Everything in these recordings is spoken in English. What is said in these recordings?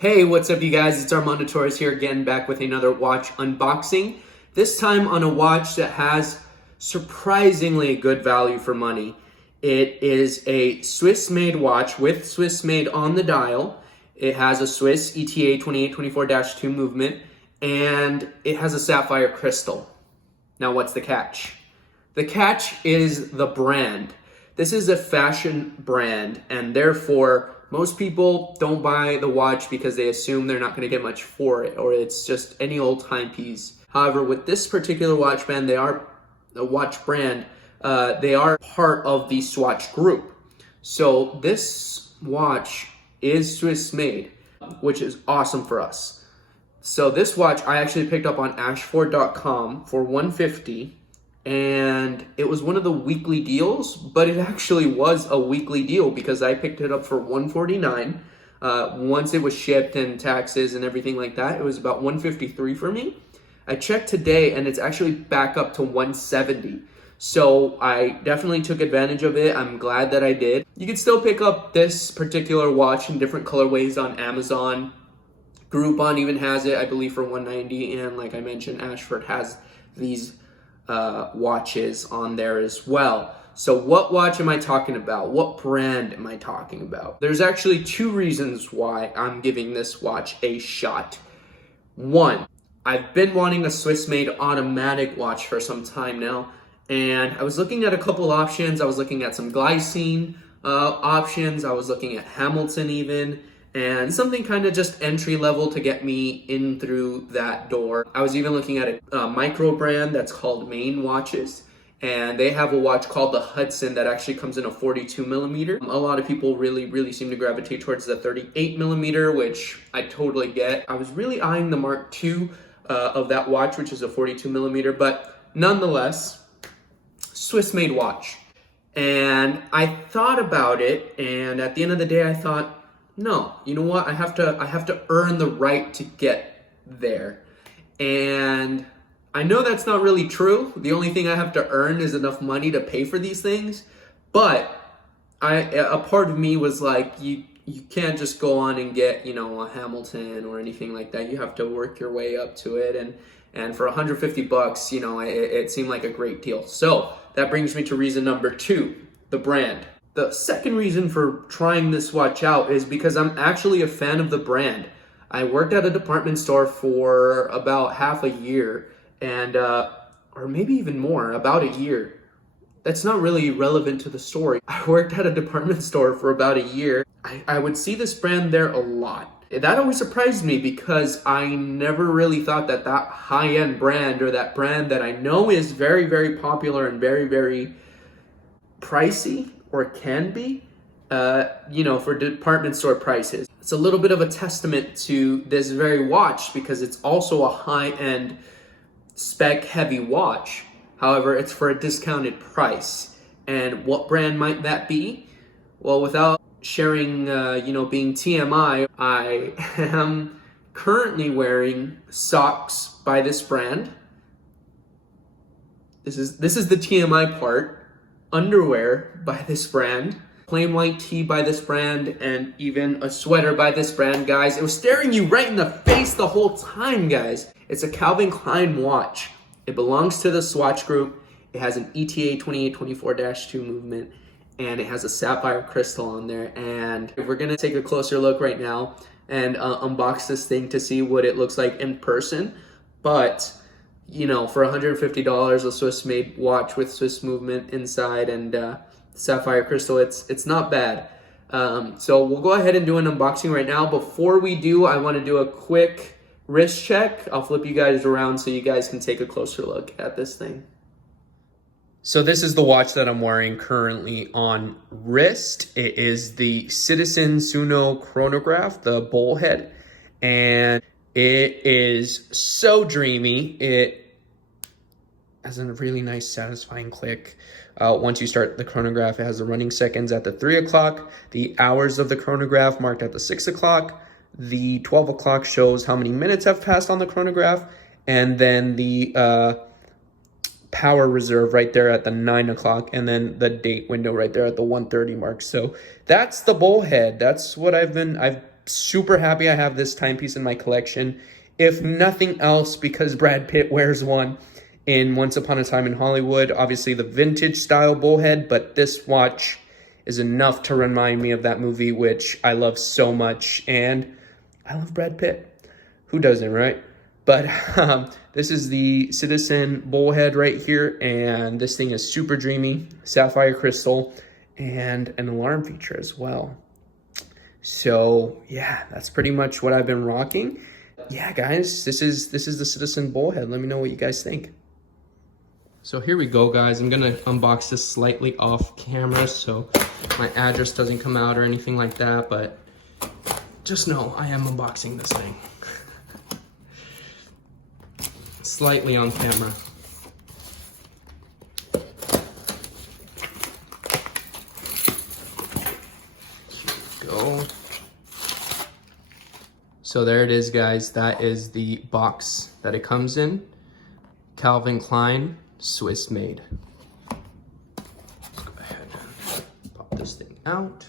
Hey, what's up you guys? It's Armando Torres here again, back with another watch unboxing. This time on a watch that has surprisingly good value for money. It is a Swiss-made watch with Swiss-made on the dial. It has a Swiss ETA 2824-2 movement, and it has a sapphire crystal. Now what's the catch? The catch is the brand. This is a fashion brand, and therefore most people don't buy the watch because they assume they're not going to get much for it, or it's just any old timepiece. However, with this particular watch brand, they are part of the Swatch group. So this watch is Swiss made, which is awesome for us. So this watch I actually picked up on ashford.com for $150. And it was one of the weekly deals, but it actually was a weekly deal because I picked it up for $149. Once it was shipped and taxes and everything like that, it was about $153 for me. I checked today and it's actually back up to $170. So I definitely took advantage of it. I'm glad that I did. You can still pick up this particular watch in different colorways on Amazon. Groupon even has it, I believe, for $190. And like I mentioned, Ashford has these watches on there as well. So what watch am I talking about? What brand am I talking about? There's actually two reasons why I'm giving this watch a shot. One, I've been wanting a Swiss-made automatic watch for some time now, and I was looking at a couple options. I was looking at some glycine options. I was looking at Hamilton even, and something kind of just entry level to get me in through that door. I was even looking at a micro brand that's called Main Watches, and they have a watch called the Hudson that actually comes in a 42 millimeter. A lot of people really seem to gravitate towards the 38 millimeter, which I totally get. I was really eyeing the Mark II of that watch, which is a 42 millimeter, but nonetheless, Swiss made watch. And I thought about it, and at the end of the day, I thought, no, you know what? I have to earn the right to get there. And I know that's not really true. The only thing I have to earn is enough money to pay for these things. But a part of me was like, you can't just go on and get, a Hamilton or anything like that. You have to work your way up to it. And for $150, it seemed like a great deal. So that brings me to reason number two, the brand. The second reason for trying this watch out is because I'm actually a fan of the brand. I worked at a department store for about half a year, and or maybe even more, about a year. That's not really relevant to the story. I worked at a department store for about a year. I would see this brand there a lot. That always surprised me because I never really thought that high-end brand, or that brand that I know is very popular and very pricey, or can be, for department store prices. It's a little bit of a testament to this very watch because it's also a high-end spec-heavy watch. However, it's for a discounted price. And what brand might that be? Well, without sharing, being TMI, I am currently wearing socks by this brand. This is the TMI part. Underwear by this brand, plain white tee by this brand, and even a sweater by this brand, guys. It was staring you right in the face the whole time, guys. It's a Calvin Klein watch. It belongs to the Swatch group. It has an ETA 2824-2 movement, and it has a sapphire crystal on there. And we're gonna take a closer look right now and unbox this thing to see what it looks like in person. But for $150, a Swiss-made watch with Swiss movement inside and sapphire crystal, it's not bad. So we'll go ahead and do an unboxing right now. Before we do, I want to do a quick wrist check. I'll flip you guys around so you guys can take a closer look at this thing. So this is the watch that I'm wearing currently on wrist. It is the Citizen Suno chronograph, the bullhead, and it is so dreamy. It has a really nice, satisfying click. Once you start the chronograph, it has the running seconds at the 3 o'clock, the hours of the chronograph marked at the 6 o'clock, the 12 o'clock shows how many minutes have passed on the chronograph, and then the power reserve right there at the 9 o'clock, and then the date window right there at the 1:30 mark. So that's the bullhead. That's what I've super happy I have this timepiece in my collection. If nothing else, because Brad Pitt wears one in Once Upon a Time in Hollywood. Obviously the vintage style bullhead, but this watch is enough to remind me of that movie, which I love so much. And I love Brad Pitt. Who doesn't, right? But this is the Citizen bullhead right here, and this thing is super dreamy, sapphire crystal, and an alarm feature as well. So yeah, that's pretty much what I've been rocking. Yeah, guys, this is the Citizen bullhead. Let me know what you guys think. So here we go, guys. I'm gonna unbox this slightly off camera so my address doesn't come out or anything like that, but just know I am unboxing this thing. Slightly on camera. Here we go. So there it is, guys. That is the box that it comes in. Calvin Klein, Swiss made. Let's go ahead and pop this thing out.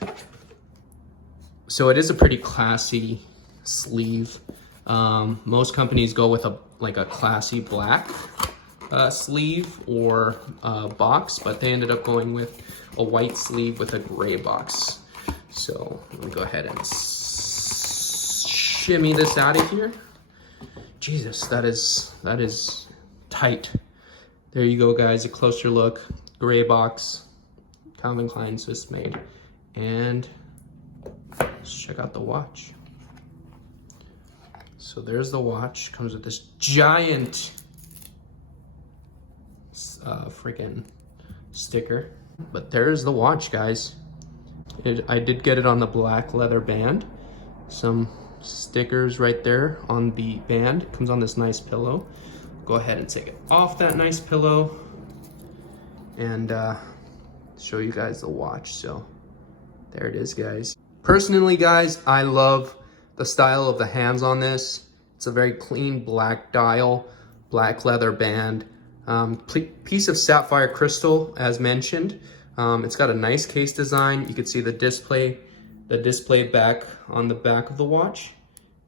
So it is a pretty classy sleeve. Most companies go with a classy black sleeve or box, but they ended up going with a white sleeve with a gray box. So let me go ahead and shimmy this out of here. Jesus, that is tight. There you go, guys, a closer look. Gray box, Calvin Klein Swiss made. And let's check out the watch. So there's the watch. Comes with this giant freaking sticker. But there's the watch, guys. I did get it on the black leather band. Some stickers right there on the band. Comes on this nice pillow. Go ahead and take it off that nice pillow and show you guys the watch. So there it is, guys. Personally, guys, I love the style of the hands on this. It's a very clean black dial, black leather band, piece of sapphire crystal as mentioned. It's got a nice case design. You can see the display back on the back of the watch,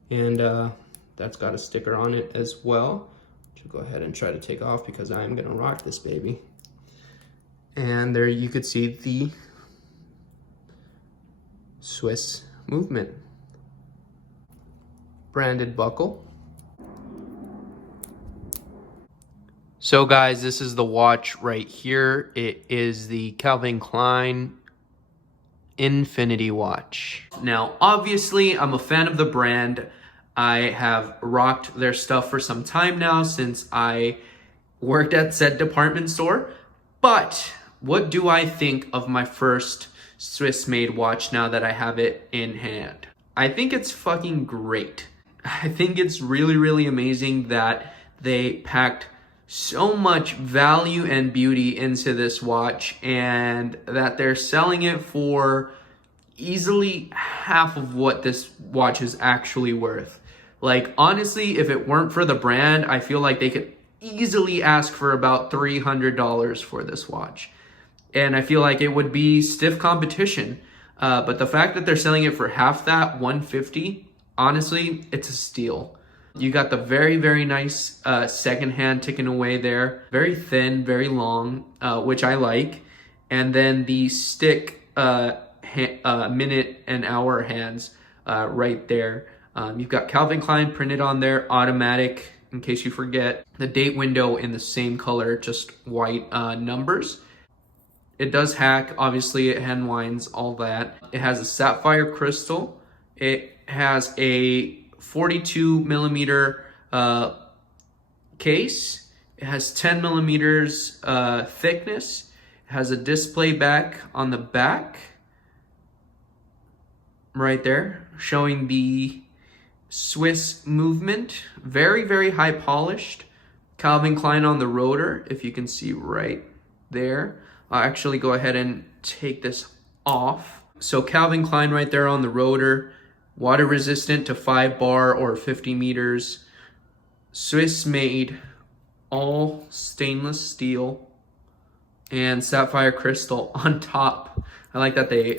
and that's got a sticker on it as well. Which I'll go ahead and try to take off because I am gonna rock this baby. And there you could see the Swiss movement. Branded buckle. So guys, this is the watch right here. It is the Calvin Klein Infinity watch. Now, obviously, I'm a fan of the brand. I have rocked their stuff for some time now since I worked at said department store. But what do I think of my first Swiss-made watch now that I have it in hand? I think it's fucking great. I think it's really, really amazing that they packed so much value and beauty into this watch and that they're selling it for easily half of what this watch is actually worth. Like, honestly, if it weren't for the brand, I feel like they could easily ask for about $300 for this watch. And I feel like it would be stiff competition. But the fact that they're selling it for half that, $150, honestly, it's a steal. You got the very, very nice second hand ticking away there. Very thin, very long, which I like. And then the stick minute and hour hands right there. You've got Calvin Klein printed on there, automatic, in case you forget. The date window in the same color, just white numbers. It does hack, obviously it hand winds, all that. It has a sapphire crystal. It has a 42 millimeter case. It has 10 millimeters thickness. It has a display back on the back, right there, showing the Swiss movement. Very, very high polished. Calvin Klein on the rotor, if you can see right there. I'll actually go ahead and take this off. So Calvin Klein right there on the rotor. Water resistant to 5 bar or 50 meters. Swiss made, all stainless steel and sapphire crystal on top. I like that they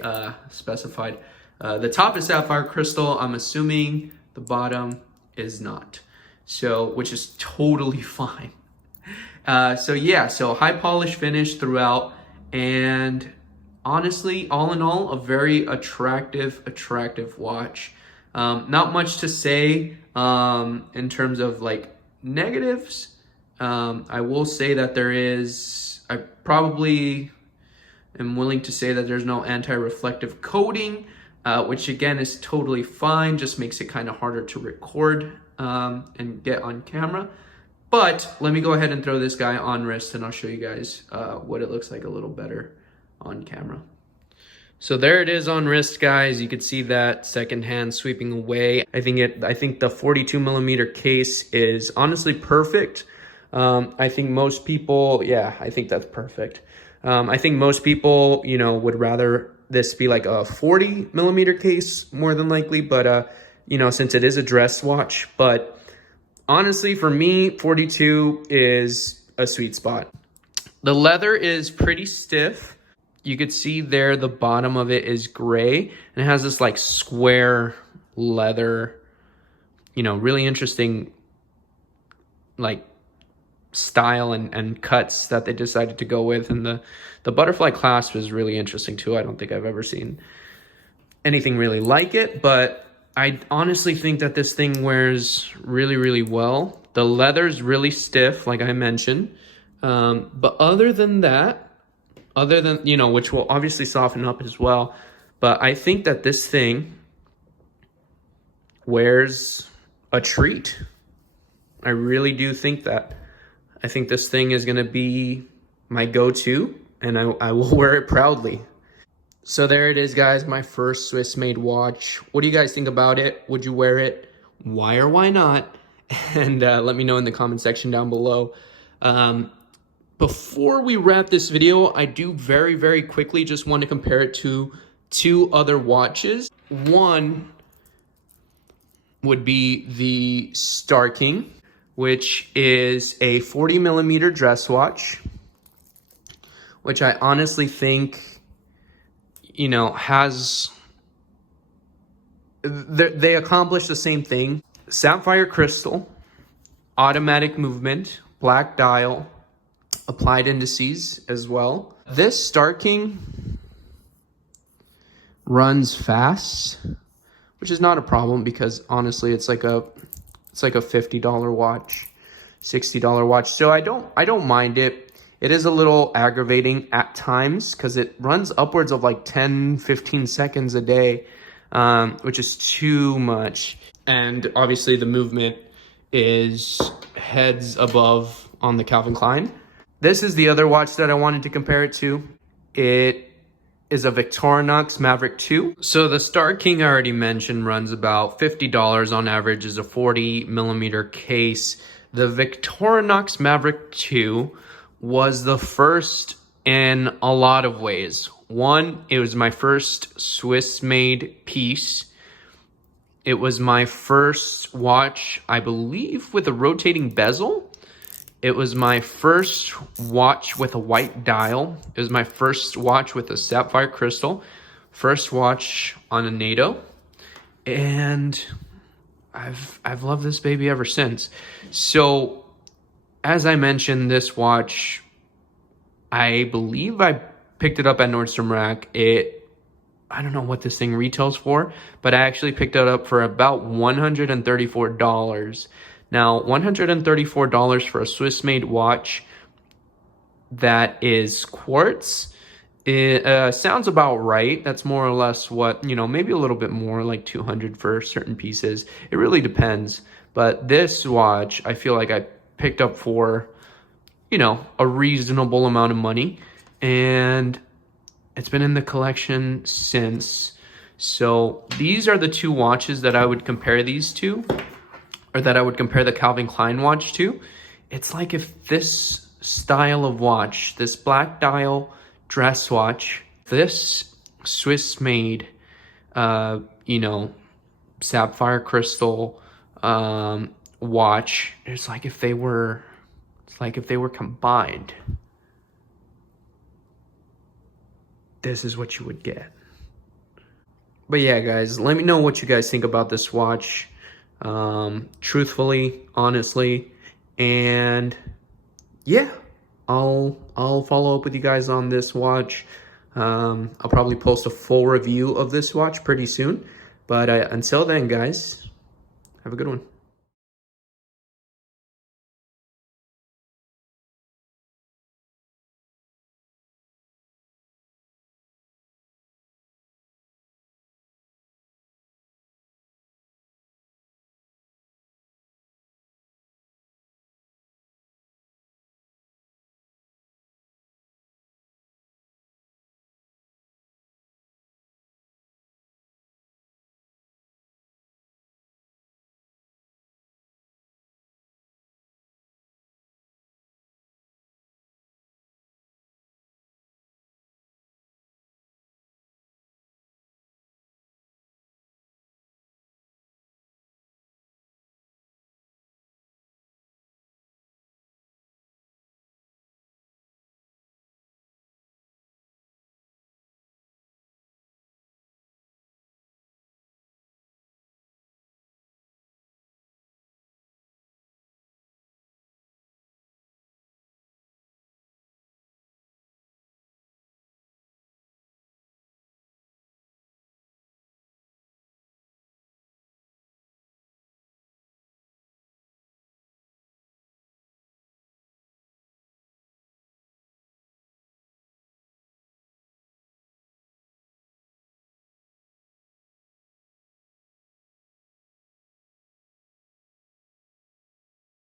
specified The top is sapphire crystal. I'm assuming the bottom is not. So, which is totally fine. So yeah, so high polish finish throughout, and honestly, all in all, a very attractive watch. Not much to say in terms of like negatives. I will say that I probably am willing to say that there's no anti-reflective coating, which again is totally fine, just makes it kind of harder to record and get on camera. But let me go ahead and throw this guy on wrist and I'll show you guys what it looks like a little better on camera. So there it is on wrist, guys. You can see that second hand sweeping away. I think the 42 millimeter case is honestly perfect. I think most people, yeah, I think that's perfect. I think most people, you know, would rather this be like a 40 millimeter case more than likely, but you know, since it is a dress watch. But honestly, for me, 42 is a sweet spot. The leather is pretty stiff. You could see there the bottom of it is gray, and it has this like square leather, you know, really interesting like style and cuts that they decided to go with. And the butterfly clasp is really interesting too. I don't think I've ever seen anything really like it, but I honestly think that this thing wears really well. The leather's really stiff, like I mentioned. But other than that, you know, which will obviously soften up as well, but I think that this thing wears a treat. I really do think that. I think this thing is going to be my go-to, and I will wear it proudly. So there it is, guys, my first Swiss-made watch. What do you guys think about it? Would you wear it? Why or why not? And let me know in the comment section down below. Before we wrap this video, I do very quickly just want to compare it to two other watches. One would be the Star King, which is a 40 millimeter dress watch, which I honestly think, you know, they accomplish the same thing. Sapphire crystal, automatic movement, black dial, applied indices as well. This Star King runs fast, which is not a problem because honestly it's like a $50 watch, $60 watch. So I don't mind it. It is a little aggravating at times because it runs upwards of like 10-15 seconds a day, which is too much. And obviously the movement is heads above on the Calvin Klein. This is the other watch that I wanted to compare it to. It is a Victorinox Maverick 2. So the Star King I already mentioned runs about $50 on average, is a 40 millimeter case. The Victorinox Maverick 2 was the first in a lot of ways. One, it was my first Swiss-made piece. It was my first watch, I believe, with a rotating bezel. It was my first watch with a white dial. It was my first watch with a sapphire crystal. First watch on a NATO. And I've loved this baby ever since. So, as I mentioned, this watch, I believe I picked it up at Nordstrom Rack. I don't know what this thing retails for, but I actually picked it up for about $134. Now, $134 for a Swiss-made watch that is quartz, it sounds about right. That's more or less what, you know, maybe a little bit more, like $200 for certain pieces. It really depends. But this watch, I feel like I picked up for, you know, a reasonable amount of money. And it's been in the collection since. So these are the two watches that I would compare these to, or that I would compare the Calvin Klein watch to. It's like if this style of watch, this black dial dress watch, this Swiss-made, you know, sapphire crystal watch, it's like if they were combined. This is what you would get. But yeah, guys, let me know what you guys think about this watch. Truthfully, honestly, and yeah, I'll follow up with you guys on this watch. I'll probably post a full review of this watch pretty soon. But until then, guys, have a good one.